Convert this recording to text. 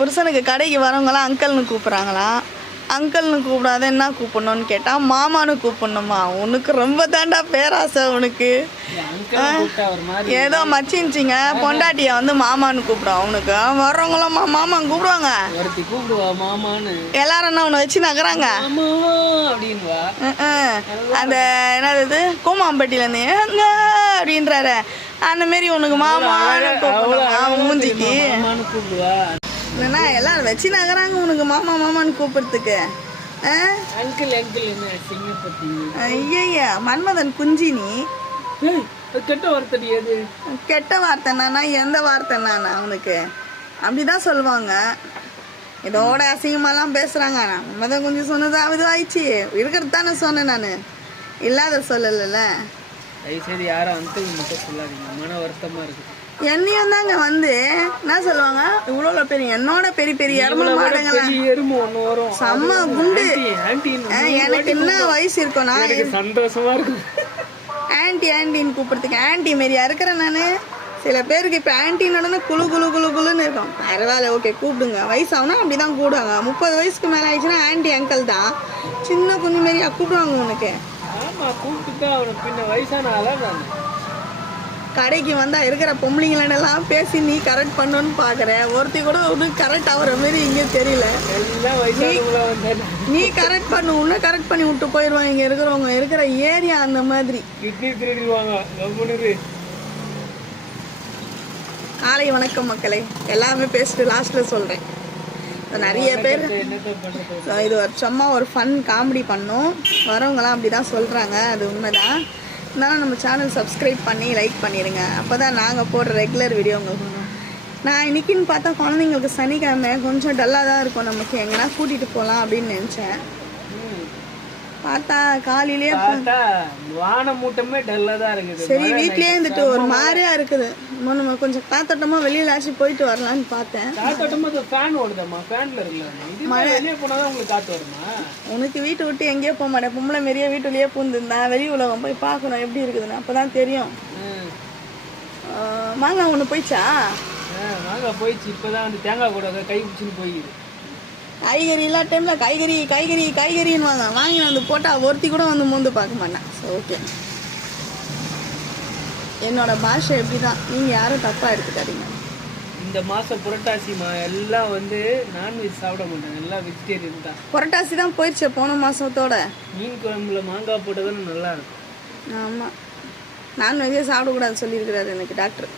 புருஷனுக்கு கடைக்கு வரவங்களாம் அங்கிள்னு கூப்பிட்றாங்களாம் அங்கிள்னு கூப்பிடாத என்ன கூப்பிடணும்னு கேட்டால் மாமான்னு கூப்பிடணுமா? உனக்கு ரொம்ப தாண்டா பேராசை உனக்கு. ஏதோ மச்சின்ச்சிங்க. பொண்டாட்டியை வந்து மாமான்னு கூப்பிடும் அவனுக்கு வர்றவங்களாம் மாமான்னு கூப்பிடுவாங்க. எல்லாரும் என்ன உன்னை வச்சு நகராங்க மாமா ம்ம். அந்த என்னது இது? கூமாம்பட்டியிலேருந்து ஏங்க அப்படின்றாரு. அந்த மாரி உனக்கு அவன் மூஞ்சிக்கு. என்னன்னா எல்லாரும் வச்சு நகராங்க உனக்கு மாமா மாமான்னு கூப்பிடுறதுக்கு? அங்கிள் அங்கிள் என்ன சிங்கப்பத்தி ஐயய்யா மன்மதன் குஞ்சி நீ கெட்ட வார்த்தை எது கெட்ட வார்த்தை என்னன்னா எந்த வார்த்தை என்னன்னா அவனுக்கு? அப்படிதான் சொல்லுவாங்க. இதோட அசிங்கமாலாம் பேசுறாங்க மன்மதன் குஞ்சு சொன்னது அது ஆயிடுச்சு. இருக்கிறது தானே சொன்னேன் நான். இல்லாத சொல்லலைல்ல. தயவு செய்து யாரும் அங்கிள் மட்டும் சொல்லாதீங்க. மன வருத்தமா இருக்கு. என்னையும் தாங்க வந்து என்ன சொல்லுவாங்க? இவ்வளோ பெரிய என்னோட பெரிய பெரிய எருமை மாடுங்களா? வரும். செம்ம குண்டு. ஆன்டி எனக்கு என்ன வயசு இருக்கும் நான் சந்தோஷமா இருக்கு. ஆன்ட்டி ஆன்ட்டின்னு கூப்பிட்றதுக்கு ஆன்ட்டி மாரியா இருக்கிறேன் நான்? சில பேருக்கு இப்போ ஆன்ட்டி நடந்து குளு குளு குளு குளுன்னு இருக்கும். பரவாயில்ல ஓகே கூப்பிடுங்க. வயசாகுனா அப்படி தான் கூப்பிடுவாங்க. முப்பது வயசுக்கு மேலே ஆயிடுச்சுன்னா ஆன்ட்டி அங்கிள் தான். சின்ன குஞ்சு மாரியா கூப்பிடுவாங்க உனக்கு. ஆமா கூப்பிட்டு அவனுக்கு பின்ன வயசான ஆளா நான்? கடைக்கு வந்தா இருக்கிற பொம்பளைங்களெல்லாம் பேசி நீ கரெக்ட் பண்ணணும்னு பார்க்குற ஒருத்தி கூட ஒன்றும் கரெக்ட் ஆகுற மாரி இங்கே தெரியல. நீ கரெக்ட் பண்ணு உன்னை கரெக்ட் பண்ணி விட்டு போயிடுவாங்க. இங்கே இருக்கிறவங்க இருக்கிற ஏரியா அந்த மாதிரி. காலை வணக்கம் மக்களே. எல்லாமே பேசிட்டு லாஸ்ட்டில் சொல்கிறேன் நிறைய பேர். ஸோ இது ஒரு சும்மா ஒரு ஃபன் காமெடி பண்ணோம். வரவங்களாம் அப்படி தான் சொல்கிறாங்க அது உண்மைதான். இருந்தாலும் நம்ம சேனல் சப்ஸ்கிரைப் பண்ணி லைக் பண்ணிடுங்க அப்போ தான் நாங்கள் போடுற ரெகுலர் வீடியோ உங்களுக்கு வரும். நான் இன்னைக்குன்னு பார்த்தா குழந்தைங்களுக்கு சனிக்கிழமை கொஞ்சம் டல்லாக தான் இருக்கும் நமக்கு. எங்கன்னா கூட்டிகிட்டு போகலாம் அப்படின்னு நினச்சேன். பார்த்தா காலையிலேயே பார்த்தா வான மூட்டமே டல்லா தான் இருக்குது. சரி வீட்லயே இருந்துட்டு ஒரு மாதிரியா இருக்குது. இன்னும் நம்ம கொஞ்சம் காத்தோட்டமா வெளியில ஆச்சு போயிட்டு வரலான்னு பார்த்தேன். காத்தோட்டமா அது ஃபேன் ஓடுதம்மா ஃபேன்ல இருக்குல்ல இது வெளியே போனாதான் உங்களுக்கு காத்து வருமா? உனக்கு வீட்டை விட்டு எங்கேயோ போக மாட்டேன். பொம்பளை மாரியே வீட்டுலயே பூந்துருந்தா வெளி உலகம் போய் பார்க்கணும் எப்படி இருக்குதுன்னு அப்பதான் தெரியும். மாங்காய் ஒன்று போயிச்சா வாங்க போயிடுச்சு. இப்பதான் வந்து தேங்காய் கூட கை பிடிச்சின்னு போயிடுது காய்கறி எல்லா டைம்ல காய்கறி காய்கறி காய்கறின்னு வாங்க வாங்கி வந்து போட்டா ஒருத்தி கூட வந்து மூந்து பார்க்க மாட்டேன் ஸோ ஓகே என்னோட பாஷை எப்படி தான் நீங்கள் யாரும் தப்பாக எடுத்துக்காதீங்க. இந்த மாசம் புரட்டாசி மா எல்லாம் வந்து நான்வெஜ் சாப்பிட மாட்டாங்க எல்லாம் வெஜிடேரியன் தான். புரட்டாசி தான் போயிடுச்சு போன மாதத்தோட மீன் குழம்புல மாங்காய் போட்டதுன்னு நல்லா இருக்கும். ஆமாம் நான்வெஜ்ஜே சாப்பிடக்கூடாது சொல்லியிருக்கிறாரு எனக்கு டாக்டர்